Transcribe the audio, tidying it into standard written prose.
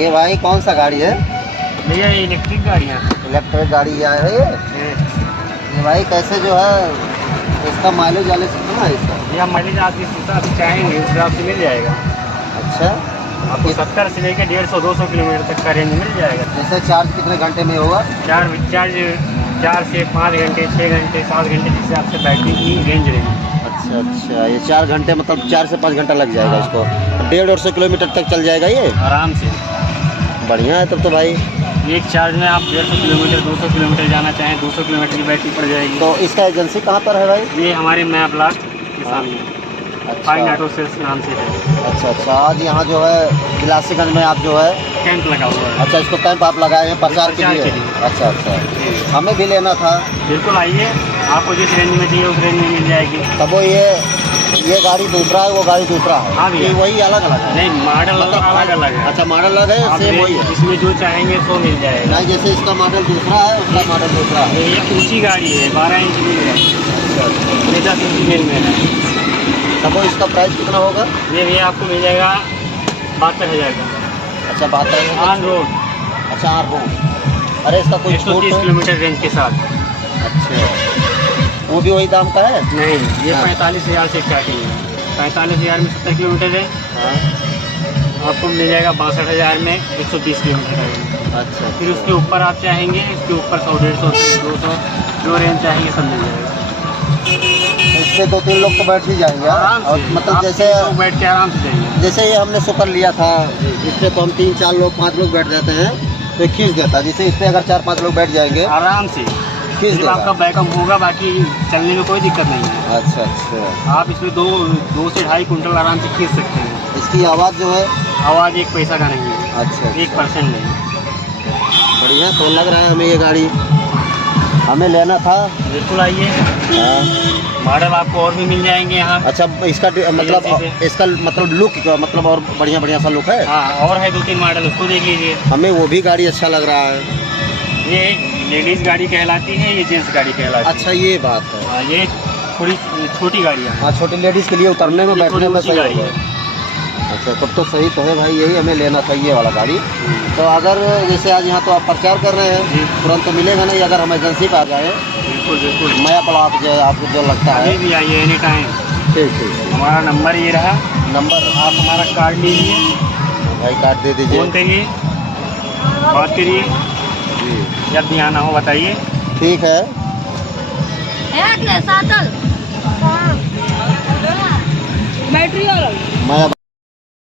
ये भाई कौन सा गाड़ी है? भैया ये इलेक्ट्रिक गाड़ियाँ। इलेक्ट्रिक गाड़ी है ये भाई कैसे जो है इसका माइलेज वाइलेज कितना है इसका? भैया माइलेज आप जिस हिसाब से चाहेंगे उस हिसाब से मिल जाएगा। अच्छा, आपको 70 से लेकर 150-200 किलोमीटर तक का रेंज मिल जाएगा। जैसे चार्ज कितने घंटे में होगा? चार्ज 4 से 5 घंटे, 6 घंटे, 7 घंटे जिससे आपसे बैटरी की रेंज रहेगी। अच्छा, ये 4 घंटे मतलब 4 से 5 घंटा लग जाएगा इसको। 150-200 किलोमीटर तक चल जाएगा ये आराम से। बढ़िया है तब तो भाई। एक चार्ज में आप 150 किलोमीटर, 200 किलोमीटर जाना चाहें 200 किलोमीटर की बैटरी पड़ जाएगी। तो इसका एजेंसी कहाँ पर है भाई? ये हमारे मैप ब्लास्ट के सामने फाइन ऑटो सेल्स नाम से है। अच्छा, आज यहाँ जो है गिलासीगंज में आप जो है कैंप लगा हुआ है। अच्छा, इसको कैंप आप लगाए हैं प्रचार के लिए? अच्छा, हमें भी लेना था। बिल्कुल आइए, आपको जिस रेंज में चाहिए उस रेंज में मिल जाएगी। तब वो ये गाड़ी दूसरा है, वो गाड़ी दूसरा है? हाँ भैया, वही अलग अलग है? नहीं, मॉडल अलग है। अच्छा, मॉडल अलग है, सेम वही है? इसमें जो चाहेंगे वो मिल जाएगा। नहीं, जैसे इसका मॉडल दूसरा है उसका मॉडल दूसरा है। ये ऊंची गाड़ी है, 12 इंच की है, 50 इंच मेल में है। तब वो इसका प्राइस कितना होगा? ये भी आपको मिल जाएगा 72,000 का। अच्छा, 72,000 ऑन रोड। अच्छा, ऑन रोड। अरे इसका कोई 130 किलोमीटर रेंज के साथ। अच्छा, वो भी वही दाम का है? नहीं, ये 45,000 से स्टार्टिंग है। 45,000 में 70 किलोमीटर है। हाँ, आपको मिल जाएगा 62,000 में 120 किलोमीटर है। अच्छा, फिर उसके ऊपर आप चाहेंगे, इसके ऊपर 100, 150, 200 जो रेंज चाहेंगे सब मिल जाएगा। इससे 2-3 लोग तो बैठ ही जाएंगे। और मतलब जैसे बैठ के आराम से जाएंगे। जैसे ये हमने सुपर लिया था, इससे तो हम 3-4 लोग 5 लोग बैठ जाते हैं तो खींच देता है। जैसे इस पर अगर 4-5 लोग बैठ जाएंगे आराम से खींच देगा। आपका बैकअप होगा, बाकी चलने में कोई दिक्कत नहीं है। अच्छा, आप इसमें 2 से 2.5 कुंटल आराम से खींच सकते हैं। इसकी आवाज़ जो है? आवाज़ 1 पैसा का नहीं है। अच्छा, 1% नहीं। बढ़िया तो लग रहा है हमें ये गाड़ी, हमें लेना था। बिल्कुल आइए, मॉडल आपको और भी मिल जाएंगे यहाँ। अच्छा, इसका मतलब लुक मतलब और बढ़िया सा लुक है? हाँ, और है 2-3 मॉडल, उसको देख लीजिए। हमें वो भी गाड़ी अच्छा लग रहा है। ये लेडीज़ गाड़ी कहलाती है, ये जेंट्स गाड़ी कहलाती है। अच्छा, ये बात है। हाँ, ये थोड़ी छोटी गाड़ियाँ हैं। हाँ, छोटी लेडीज़ के लिए उतरने में बैठने में सही गाड़ी है। अच्छा, तब तो सही तो है भाई, यही हमें लेना था ये वाला गाड़ी। तो अगर जैसे आज यहाँ तो आप प्रचार कर रहे हैं, तुरंत तो मिलेगा नहीं। अगर हम एजेंसी पर आ जाएँ? बिल्कुल मैं प्लाट जो आपको जो लगता है। अभी भी आइए, एनी टाइम। ठीक, हमारा नंबर ये रहा। नंबर आप हमारा कार्ड लीजिए, भाई, कार्ड दे दीजिए। फ़ोन करिए, बात करिए जी। जब भी आना हो बताइए। ठीक है। बैटरी वाला